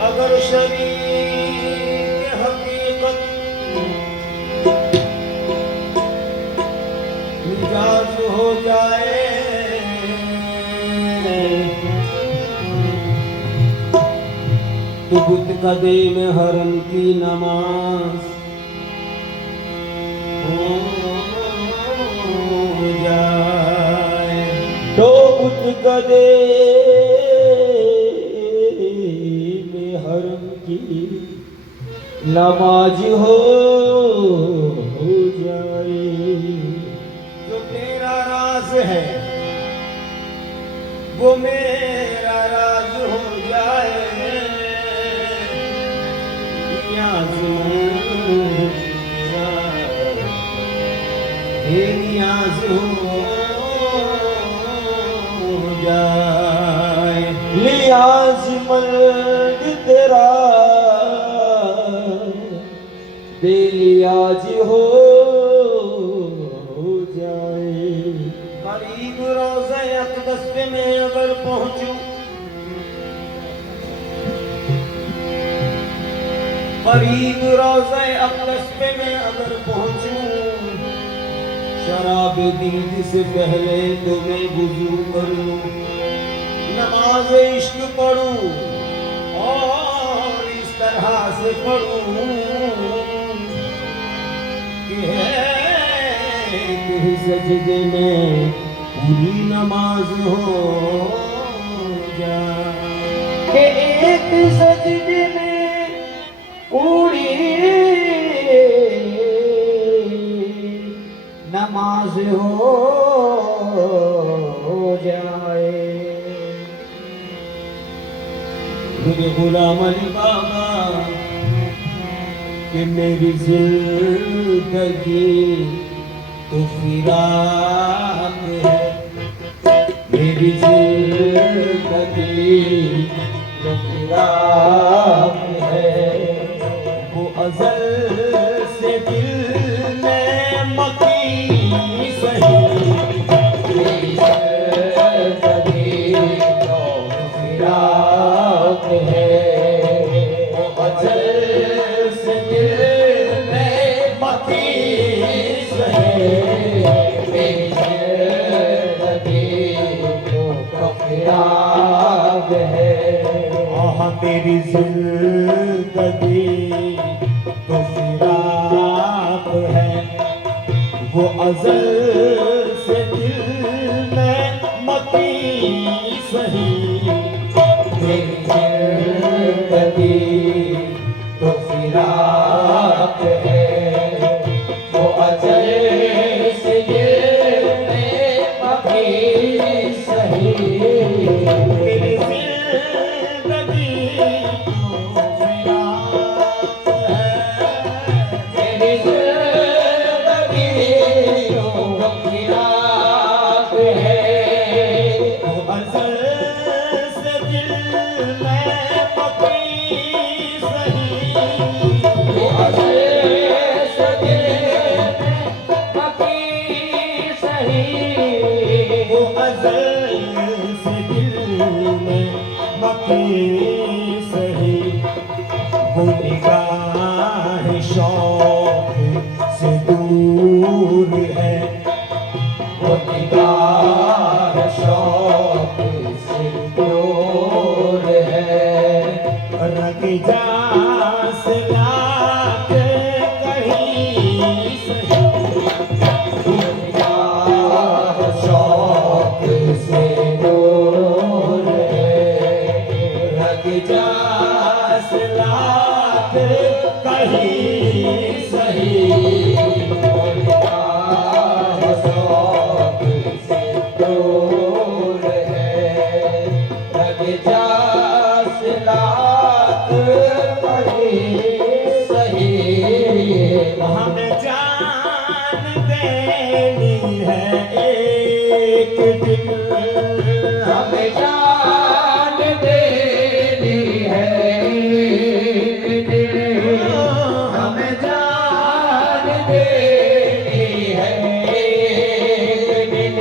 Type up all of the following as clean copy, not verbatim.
अगर शरीर की हकीकत मिजाज हो जाए तो बुत कदे में हरम की नमाज हो जाए तो बुत कदे में हरम की नमाज हो जाए। जो तेरा राज है वो मेरा राज हो जाए। नियाज हो जाए। लिहाज मर्द तेरा बेलियाज हो जाए। करीब रोज़े अक़दस पे मैं अगर पहुंचूं, करीब रोज़े अक़दस पे मैं अगर पहुंचूं, शराब दीद से पहले तो मैं वुज़ू करूं, नमाज इश्क पढ़ूं और इस तरह से पढ़ूं कि एक सजदे में पूरी नमाज हो जाए। एक सजदे में पूरी नमाज हो जाए। मेरे गुलाम अली बाबा कि मेरी जिंदगी तो फिराक है, मेरी जिंदगी तो फिराक है। वो अज़ल से दिल में मकी सही, मेरी जिंदगी तो फिराक है। वो अज़ल से दिल में मकी सही, मेरी जिंदगी तो फिराक है। मेरी जिंदगी तो फिराक है। वो अज़ल से दिल में मकी सही, मेरी जिंदगी तो फिराक है। वो अज़ल से दिल में मकी सही, मेरी सही। वो निगाह शौक से दूर है, वो निगाह शौक से दूर है। रंग जा से लाके कहीं सही, वो निगाह शौक से दूर है। रंग जा से लाके कहीं सही, वो निगाह शौक से दूर है। रंग जा से लाके कहीं सही, हमें जान देनी है एक दिन, हमें जान देनी है एक दिन, हमें जान देनी है एक दिन।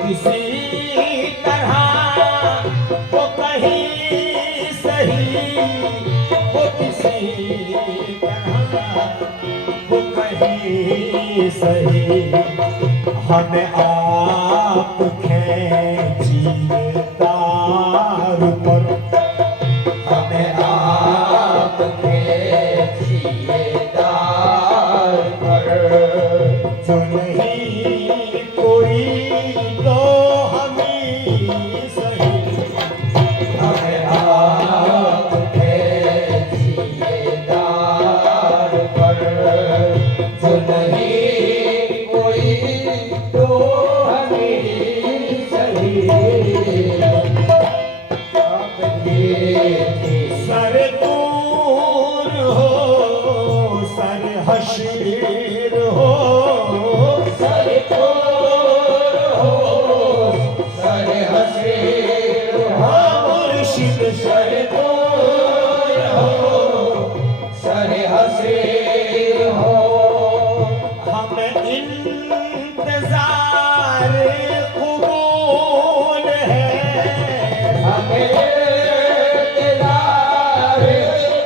किसी तरह वो कहीं सही, वो किसी तरह वो कहीं सही, हमें आप खींचिए तार पर, हमें आप खींचिए तार पर, जो नहीं कोई तो हमें सही, हमें आप खींचिए तार पर, जो नहीं कोई तो हमें सही। सर दूर हो सर हशीर हो, सर दूर हो सर हशीर हो, मुर्शिद सर दूर हो सर हशीर हो, हमें इंतजार कबूल है, हमें इंतजार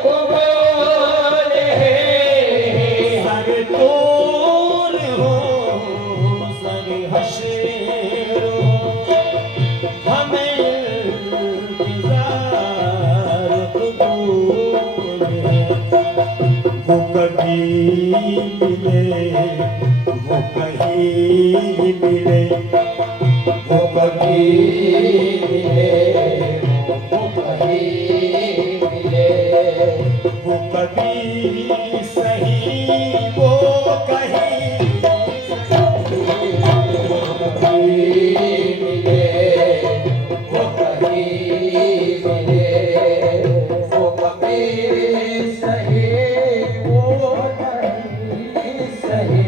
कबूल है, सर दूर हो सर हशीर हो, हमें इंतजार कबूल है। वो कभी मिले वो कहीं मिले, वो कभी मिले वो कहीं मिले, वो कभी सही वो कहीं सही, वो कभी मिले वो कहीं मिले, वो कभी सही वो कहीं सही।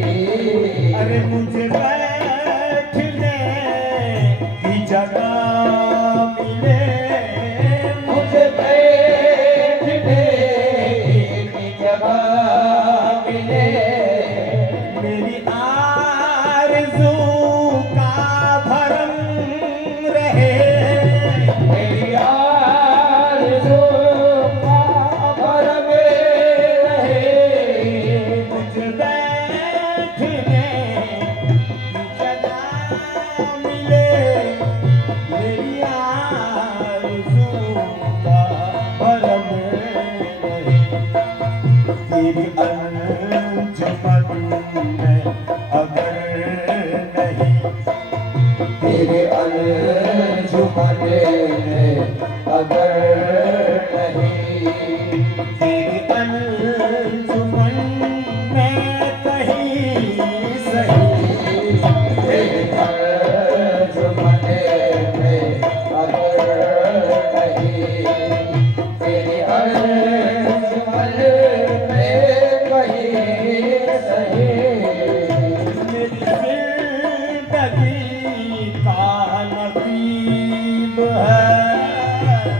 अरे मुझे बैठने की जगह मिले, मुझे बैठने की जगह मिले, मेरी आरज़ू का भरम रहे, मेरी आरज़ू का भरम रहे, मुझे बैठने की जगह मिले, मेरी आरज़ू का भरम रहे, तेरी अंजुमन में अगर नहीं, तेरे अंजुमन में अगर नहीं, तेरी अंजुमन में कहीं सही, तेरे अंजुमन में अगर नहीं, तेरे अंजुमन में कहीं सही, मेरी जिंदगी का नसीब है,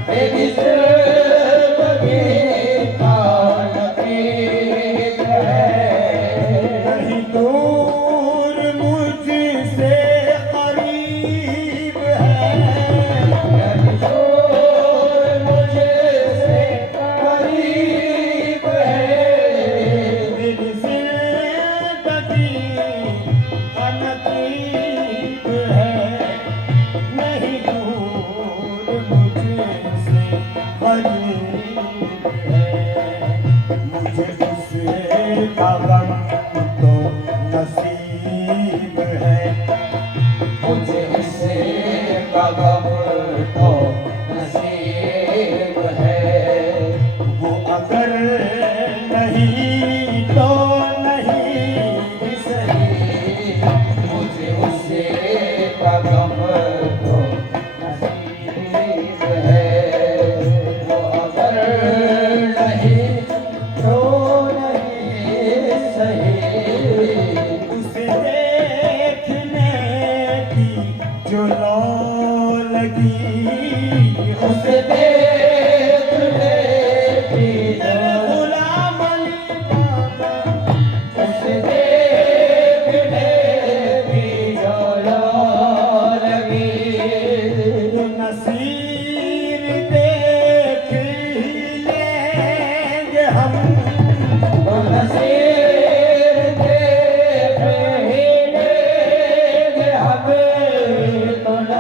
मेरी जिंदगी का नसीब है, कहीं दूर मुझसे करीब है, कहीं दूर मुझसे करीब है, मेरी जिंदगी का नसीब है, नहीं दूर मुझसे करीब है, मुझे उसका गम तो नसीब है, मुझे उसका गम तो नसीब है, वो अगर नहीं तो नहीं सही, मुझे उससे का गम तो नसीब है, वो अगर नहीं तो नहीं सही, उसे देखने की जो लौ लगी, उसे देखने की जो गुलाम अली बाबा, उसे देखने की जो लौ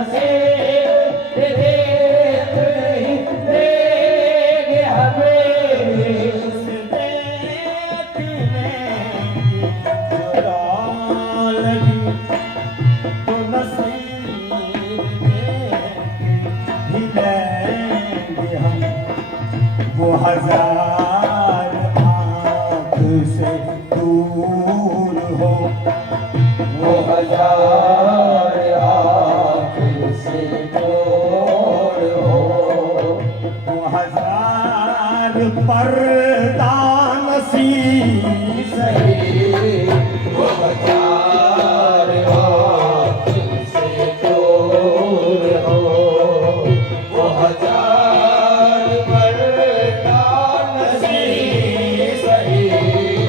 नसीब देख ही लेंगे हमें उस देखने की जो लगी तो नसीब देख ही लेंगे हम वो हजार आँख से दूर हो वो हजार आँख से दूर हो वो हजार पर्दा नसीब सही वो हजार आँख से दूर हो वो हजार पर्दा नसीब सही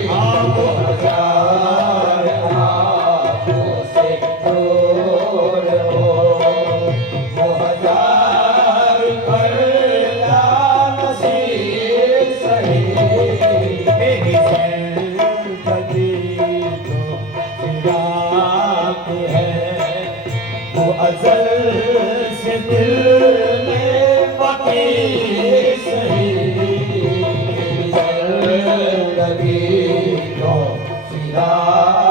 वो हजार आँख से दूर हो वो हजार पर्दा नसीब सही मेरी जिंदगी तो फिराक है वो अज़ल से दिल में बाकी सही मेरी जिंदगी तो फिराक